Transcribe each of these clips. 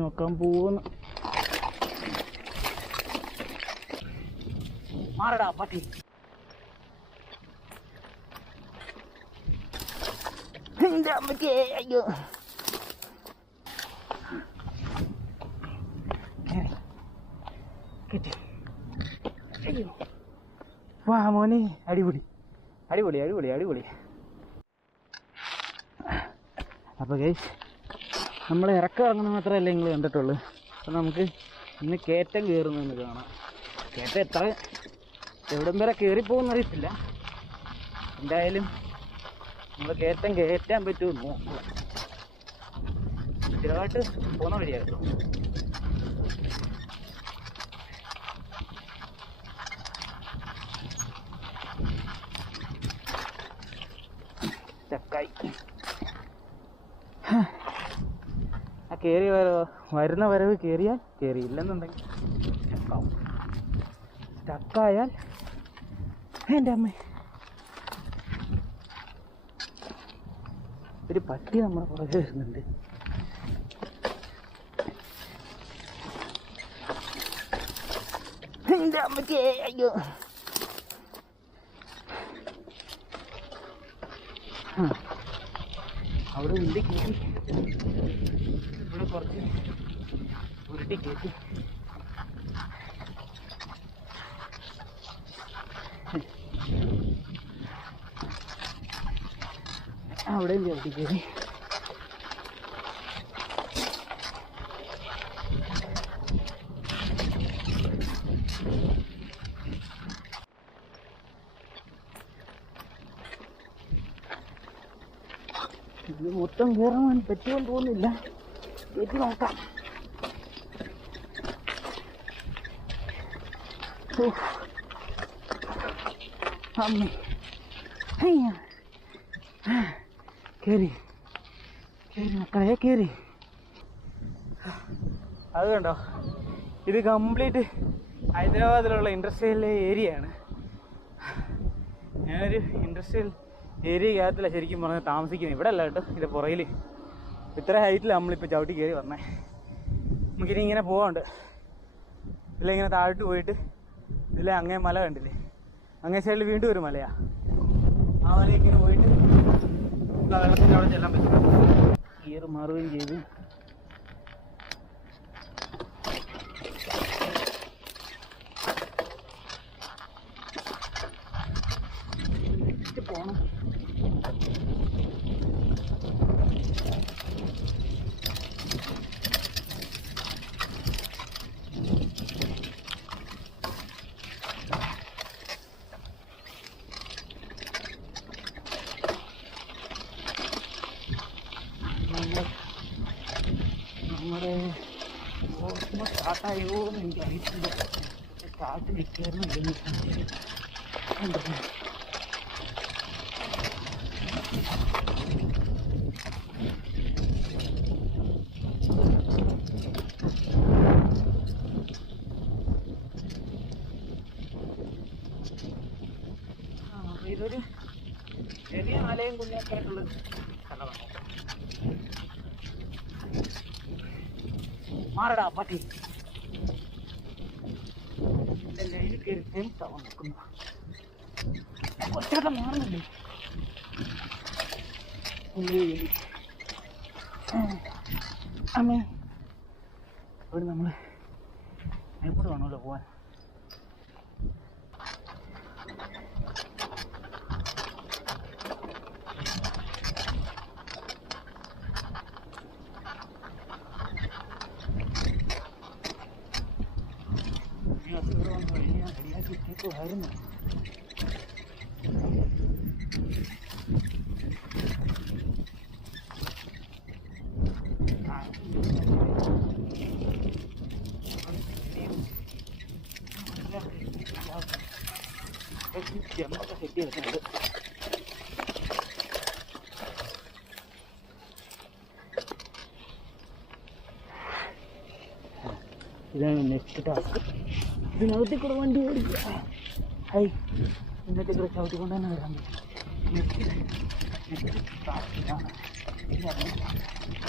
നോക്കാൻ പോകുന്നു. മാറടാ പട്ടി. അയ്യോ കിട്ടി. അയ്യോ വാ മോനെ, അടിപൊളി അടിപൊളി അടിപൊളി അടിപൊളി. അപ്പോൾ ഗൈസ്, നമ്മൾ ഇറക്കം ഇറങ്ങുന്ന മാത്രമല്ല നിങ്ങൾ കണ്ടിട്ടുള്ളൂ. അപ്പം നമുക്ക് ഇന്ന് കയറ്റം കയറുന്നതെന്ന് കാണാം. കയറ്റം എത്ര എവിടം വരെ കയറിപ്പോകുമെന്ന് അറിയത്തില്ല. എന്തായാലും നമ്മൾ കയറ്റം കയറ്റാൻ പറ്റുമോ നോക്കുക. സ്ഥിരമായിട്ട് പോകുന്ന വഴിയായിരുന്നു. ചക്കായി ആ കയറി വരുന്ന വരവ് കയറിയാൽ കയറി, ഇല്ലെന്നുണ്ടെങ്കിൽ ചക്കാവും. ചക്കായാൽ എൻ്റെ അമ്മ ഒരു പട്ടി നമ്മളെ പുറകെ വരുന്നുണ്ട്. എൻ്റെ അമ്മയ്ക്ക് അയ്യോ. അവിടെ ഉണ്ടി കയറ്റി, ഇവിടെ കുറച്ച് ഉരുട്ടി കയറ്റി. അവിടെയും ചവിട്ടി കയറി. ഇത് മൊത്തം കയറാൻ പറ്റുമെന്ന് തോന്നുന്നില്ല. കയറ്റി നോക്കാം. അമ്മ കയറി കയറി മക്കളെ കയറി. അത് കണ്ടോ, ഇത് കംപ്ലീറ്റ് ഹൈദരാബാദിലുള്ള ഇൻഡസ്ട്രിയൽ ഏരിയയാണ്. ഞാനൊരു ഇൻഡസ്ട്രിയൽ ഏരിയക്കകത്തില്ല ശരിക്കും പറഞ്ഞാൽ താമസിക്കുന്നത്. ഇവിടെ അല്ല കേട്ടോ, ഇത് പുറകിൽ ഇത്ര ഹൈറ്റിൽ നമ്മളിപ്പോൾ ചവിട്ടി കയറി വന്നേ. നമുക്കിനി ഇങ്ങനെ പോകാണ്ട്. ഇതിലെ ഇങ്ങനെ താഴോട്ട് പോയിട്ട് ഇതിലെ അങ്ങേ മല കണ്ടില്ലേ, അങ്ങേ സൈഡിൽ വീണ്ടും ഒരു മലയാണ്. ആ മലയിൽ ഇങ്ങനെ പോയിട്ട് നമുക്ക് ആ വെള്ളത്തിൻ്റെ അവിടെ ചെല്ലാൻ പറ്റും. ഗിയർ മാറുകയും ചെയ്തു. പോണം. നമ്മുടെ ഓൾമോസ്റ്റ് സ്റ്റാർട്ടായോ എന്ന് എനിക്കറിയത്തില്ല. സ്റ്റാർട്ട് നിൽക്കാറുണ്ടെങ്കിൽ ഇതൊരു ചെറിയ മലയും കുഞ്ഞൊക്കെ ആയിട്ടുള്ള സ്ഥലമാണ്. മാറടാ പട്ടി. ലൈനിൽ കയറി ടെൻസാവാൻ നിൽക്കുന്നു. ഒറ്റ മാറുന്നില്ലേ. അമ്മേ, ഇവിടെ നമ്മൾ എപ്പോഴും വേണമല്ലോ പോവാൻ. ായിരുന്നു ചെമ്മൊക്കെ സെറ്റ് ചെയ്തിട്ടുണ്ട്. ഇതാണ് നെക്സ്റ്റ് ടാസ്ക്. ഇതിനകത്തിൽ കൂടെ വണ്ടി ഓടിക്കുക. ഹൈ, ഇന്നത്തെ കൂടെ ചവിട്ടിക്കൊണ്ട് തന്നെ വരാൻ പറ്റും. നെക്സ്റ്റ് ടാസ്ക് ഇതാണ്.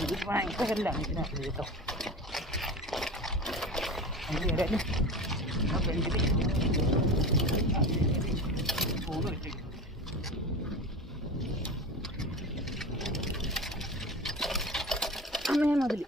ഇത് ഭയങ്കരല്ല ഇതിനകത്ത് കേട്ടോ. അമ്മ ഞാൻ മതില്